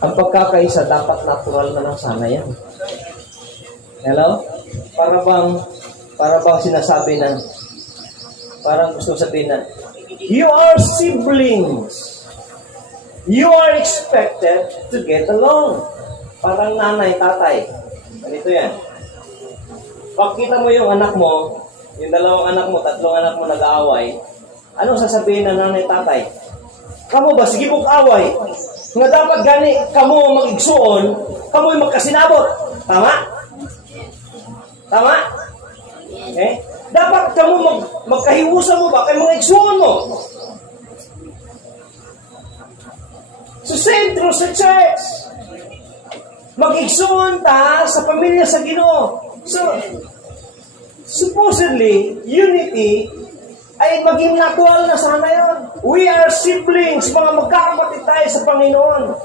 Ang pagkakaisa dapat natural na lang sana yan. Hello? Para bang sinasabi na, parang gusto sabihin na, you are siblings. You are expected to get along. Parang nanay, tatay. Ganito yan. Pagkita mo yung anak mo, yung dalawang anak mo, tatlong anak mo nag-aaway, anong sasabihin ng nanay, tatay? Kamu ba, sige mong away. Nga dapat gani, kamu mag-igsuon, kamu magkasinabot. Tama? Tama? Okay? Dapat kamu magkahiusan mo ba kay mga igsuon mo? So, sentro sa church. Mag-igsuon ta sa pamilya sa Ginoo. So, supposedly, unity ay maging natural na sana yun. We are siblings, mga magkakapatid tayo sa Panginoon.